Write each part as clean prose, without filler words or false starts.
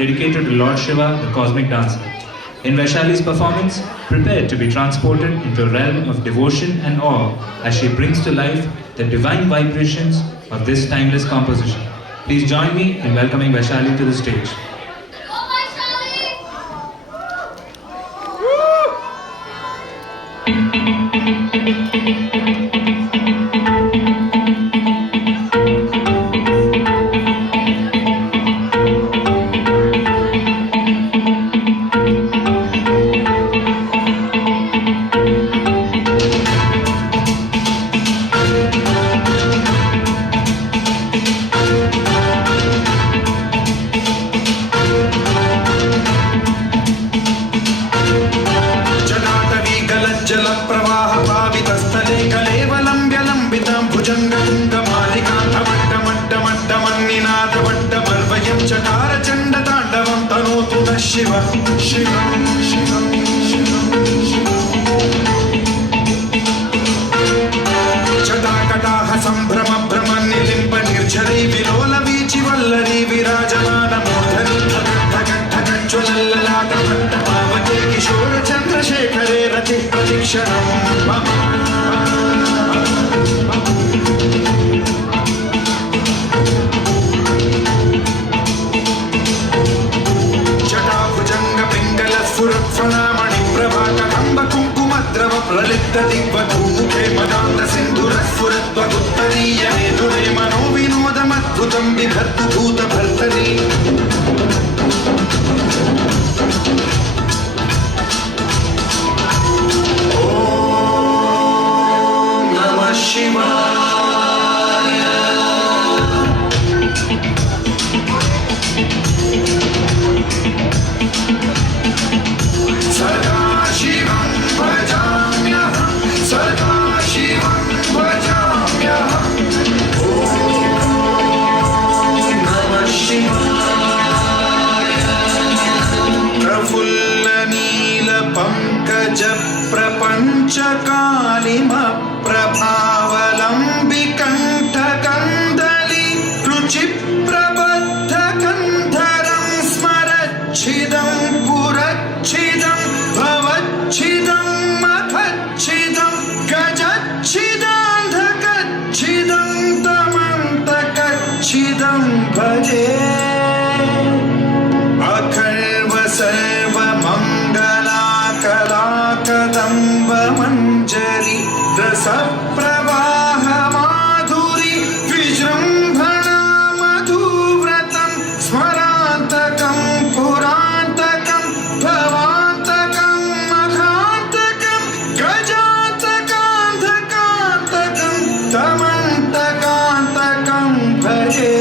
dedicated to Lord Shiva, the cosmic dancer. In Vaishali's performance, prepare to be transported into a realm of devotion and awe as she brings to life the divine vibrations of this timeless composition. Please join me in welcoming Vaishali to the stage. चकारचण्डताण्डवं तनोतु नः शिव शिव शिव चटाकटाः सम्भ्रम भ्रम निलिम्ब निर्झरी विलोल वीचि वल्लरी विराजमान मूर्धनि धगज्ज्वलल्ललाटमट्टपावके किशोर चन्द्रशेखरे रतिः प्रतीक्षणं मम प्रलिप्तदिग्वधूमुखे मदान्तसिन्धुरस्फुरत्वदुत्तरीयमेधुरे मनो विनोदमद्भुतं बिभर्तु भूतभर्तरि ॐ नमः शिवाय सदा शिवं भजाम्यहं सदा शिवं भजाम्यहं ॐ नमः शिवाय प्रफुल्लनीलपङ्कजप्रपञ्चकालिमप्रभावलम्बिकण्ठकन्दली रुचिप्रबद्धकन्धरं स्मरच्छिदं पुरच्छिदं भवच्छिदं मखच्छिदं गजच्छिदान्धकच्छिदं तमन्तकच्छिदं भजे अखर्व सर्वमङ्गलाकलाकदम्बमञ्जरी रसप्रवाह माधुरी विजृम्भणा मधुव्रतं स्मरान्तकं पुरान्तकं भवान्तकं मखान्तकं गजान्तकान्धकान्तकं तमन्तकान्तकं भजे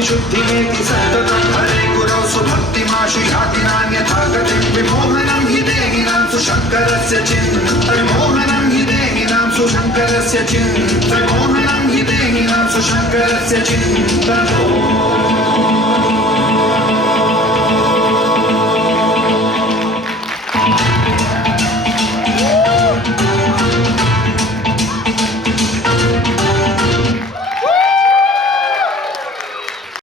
विशुद्धिमेति सततं हरे गुरौ सुभक्तिमाशु याति नान्यथा गतिं विमोहनं हि देहिनां सुशङ्करस्य चिन्मोहनं हि देहिनां सुशङ्करस्य चिन्मोहनं हि देहिनां सुशङ्करस्य चिन्तनो